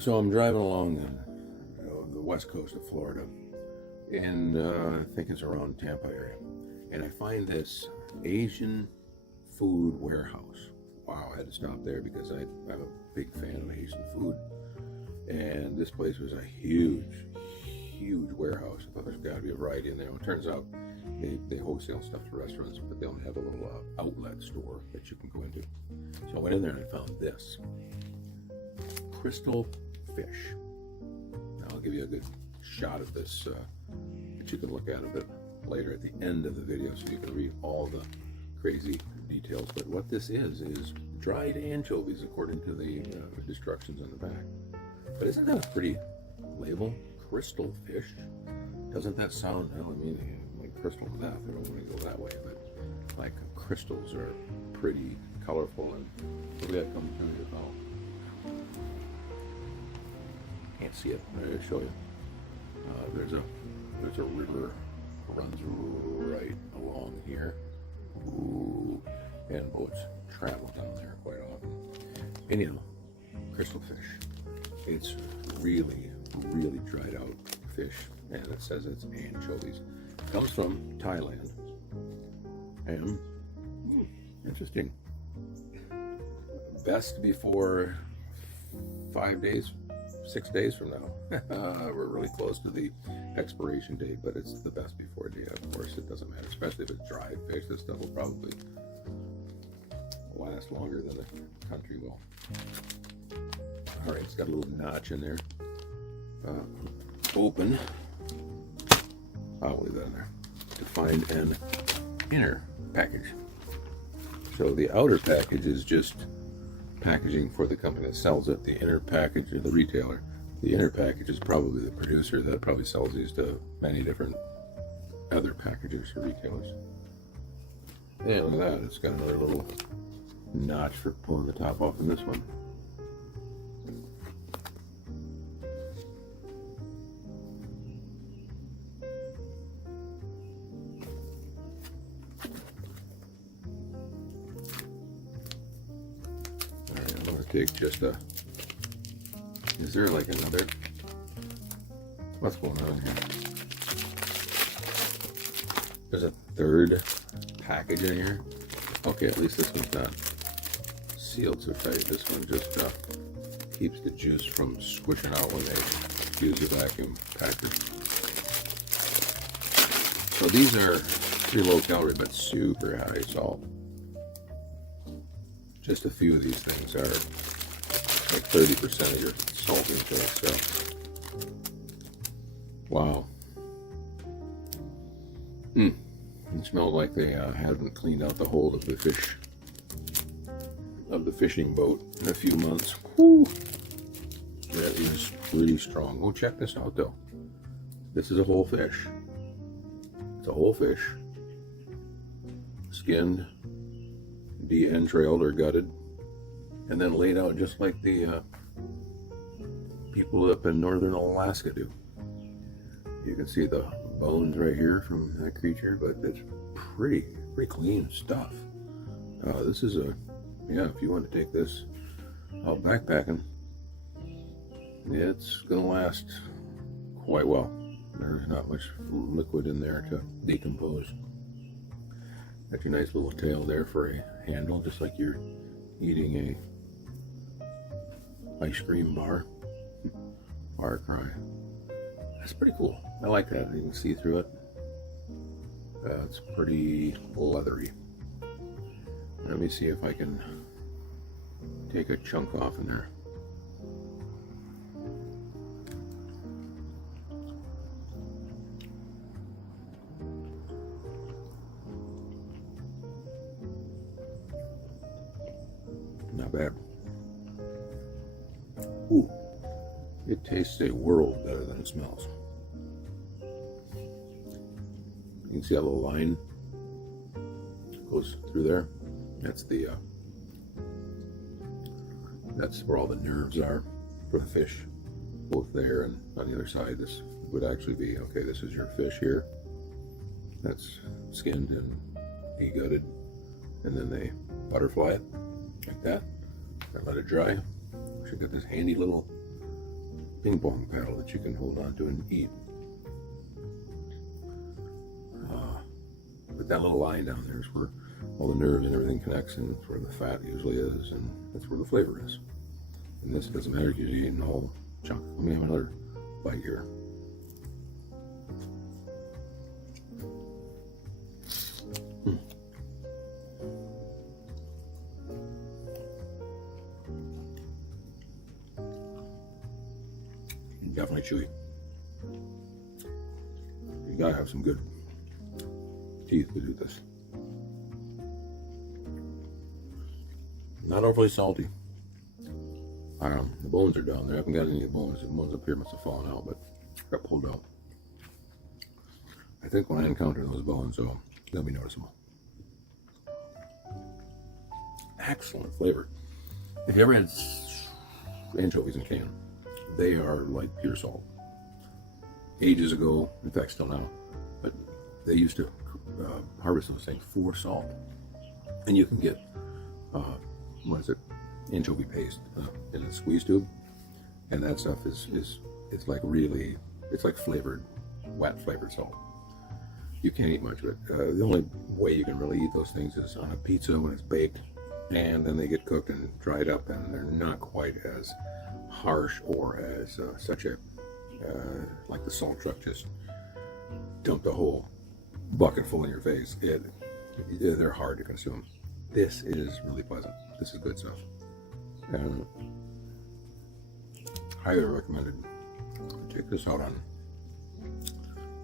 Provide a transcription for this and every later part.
So I'm driving along the west coast of Florida, and I think it's around Tampa area, and I find this Asian food warehouse. Wow, I had to stop there because I'm a big fan of Asian food, and this place was a huge warehouse. I thought there's got to be a variety in there. Well, it turns out they wholesale stuff to restaurants, but they only have a little outlet store that you can go into. So I went in there and I found this crystal fish. Now I'll give you a good shot of this that you can look at a bit later at the end of the video so you can read all the crazy details. But what this is dried anchovies according to the instructions on the back. But isn't that a pretty label? Crystal fish? Doesn't that sound, well, I mean, like crystal meth, I don't want to go that way, but like crystals are pretty colorful, and look at that coming through your mouth. Can't see it, I'll show you. There's a river runs right along here. Ooh, and boats travel down there quite often. Anyhow, crystal fish. It's really dried out fish, and it says it's anchovies. It comes from Thailand, and interesting. Best before 5 days, 6 days from now. We're really close to the expiration date, but it's the best before date. Of course, it doesn't matter, especially if it's dried fish. This stuff will probably last longer than the country will. All right, it's got a little notch in there. Open. I'll leave that in there to find an inner package. So the outer package is just packaging for the company that sells it. The inner package is the retailer. The inner package is probably the producer that probably sells these to many different other packagers or retailers. And look at that, it's got another little notch for pulling the top off in this one. Take just a, is there like another, what's going on here? There's a third package in here. Okay, at least this one's not sealed so tight. This one just keeps the juice from squishing out when they use the vacuum packer. So these are pretty low calorie but super high salt. Just a few of these things are like 30% of your salt intake, so wow. It smelled like they haven't cleaned out the hold of the fish, of the fishing boat in a few months. Whew. That is pretty strong. Oh, check this out though. This is a whole fish. It's a whole fish, skinned, de-entrailed or gutted, and then laid out just like the people up in northern Alaska do. You can see the bones right here from that creature, but it's pretty clean stuff. This is if you want to take this out backpacking, it's gonna last quite well. There's not much liquid in there to decompose. Got your nice little tail there for a handle, just like you're eating a ice cream bar. Far cry. That's pretty cool. I like that. You can see through it. It's pretty leathery. Let me see if I can take a chunk off in there. Not bad. Ooh, it tastes a world better than it smells. You can see how the line goes through there. That's the that's where all the nerves are for the fish, both there and on the other side. This would actually be, okay, this is your fish here. That's skinned and de-gutted, and then they butterfly it like that and let it dry. Should get this handy little ping pong paddle that you can hold on to and eat. But that little line down there is where all the nerves and everything connects, and it's where the fat usually is, and that's where the flavor is. And this doesn't matter because you're eating the whole chunk. Let me have another bite here. Definitely chewy. You gotta have some good teeth to do this. Not overly salty. I don't know. The bones are down there. I haven't got any of the bones. The bones up here must have fallen out, but got pulled out. I think when I encounter those bones, so they'll be noticeable. Excellent flavor. If you ever had anchovies in a can, they are like pure salt. Ages ago, in fact still now, but they used to harvest those things for salt. And you can get, what is it, anchovy paste in a squeeze tube. And that stuff is it's like really, it's like flavored, wet flavored salt. You can't eat much of it. The only way you can really eat those things is on a pizza when it's baked, and then they get cooked and dried up, and they're not quite as harsh or as such a like the salt truck just dumped a whole bucket full in your face. They're hard to consume. This is really pleasant. This is good stuff, and highly recommended. Check this out on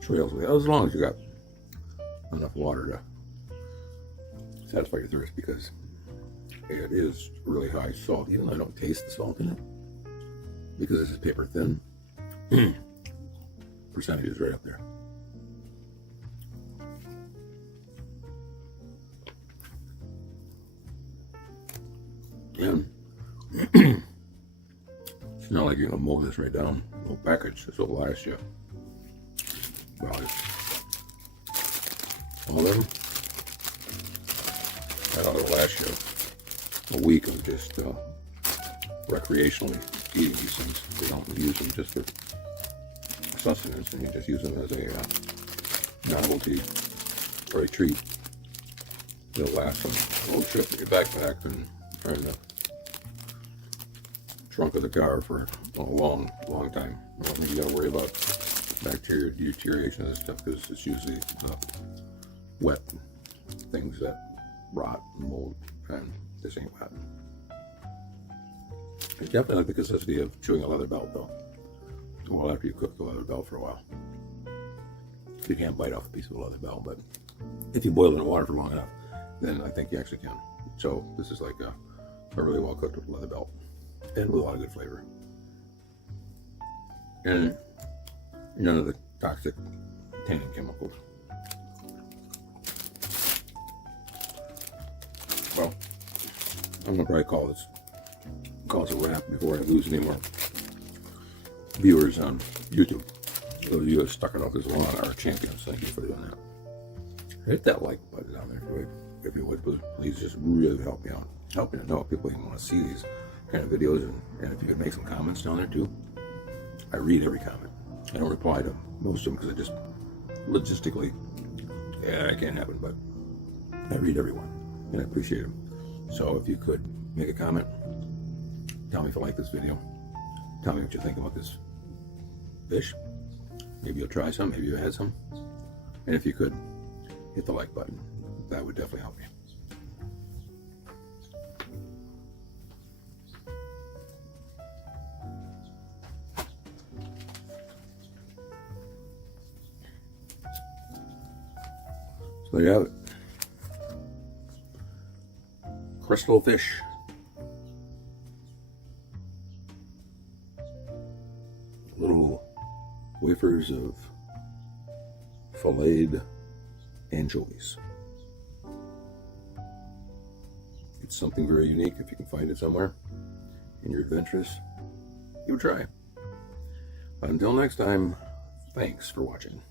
trails, as long as you got enough water to satisfy your thirst, because it is really high salt. Even though I don't taste the salt in it, because this is paper thin, percentage is right up there. And it's not like you're gonna mow this right down. A little package, this will last you about all of them. That'll last you a week of just recreationally eating these things. They don't use them just for sustenance, and you just use them as a novelty or a treat. They'll last on a road trip in your backpack and or in the trunk of the car for a long, long time. I don't think you got to worry about bacteria deterioration of this stuff, because it's usually wet things that rot and mold, and this ain't wet. I definitely like the consistency of chewing a leather belt, though. Well, after you cook the leather belt for a while. You can't bite off a piece of a leather belt, but if you boil it in water for long enough, then I think you actually can. So this is like a really well cooked leather belt, and with a lot of good flavor. And none of the toxic tanning chemicals. Well, I'm gonna probably call it a wrap before I lose any more viewers on YouTube. Those of you who have stuck it out this long are champions. Thank you for doing that. Hit that like button down there if you would, please. Just really help me out. Help me to know if people even want to see these kind of videos, and if you could make some comments down there too. I read every comment. I don't reply to most of them because I just logistically, it can't happen, but I read everyone and I appreciate them. So if you could make a comment, tell me if you like this video, tell me what you think about this fish. Maybe you'll try some, maybe you had some, and if you could hit the like button, that would definitely help me. So there you have it. Crystal fish. Little wafers of filleted anchovies. It's something very unique. If you can find it somewhere and you're adventurous, give it a try. Until next time, thanks for watching.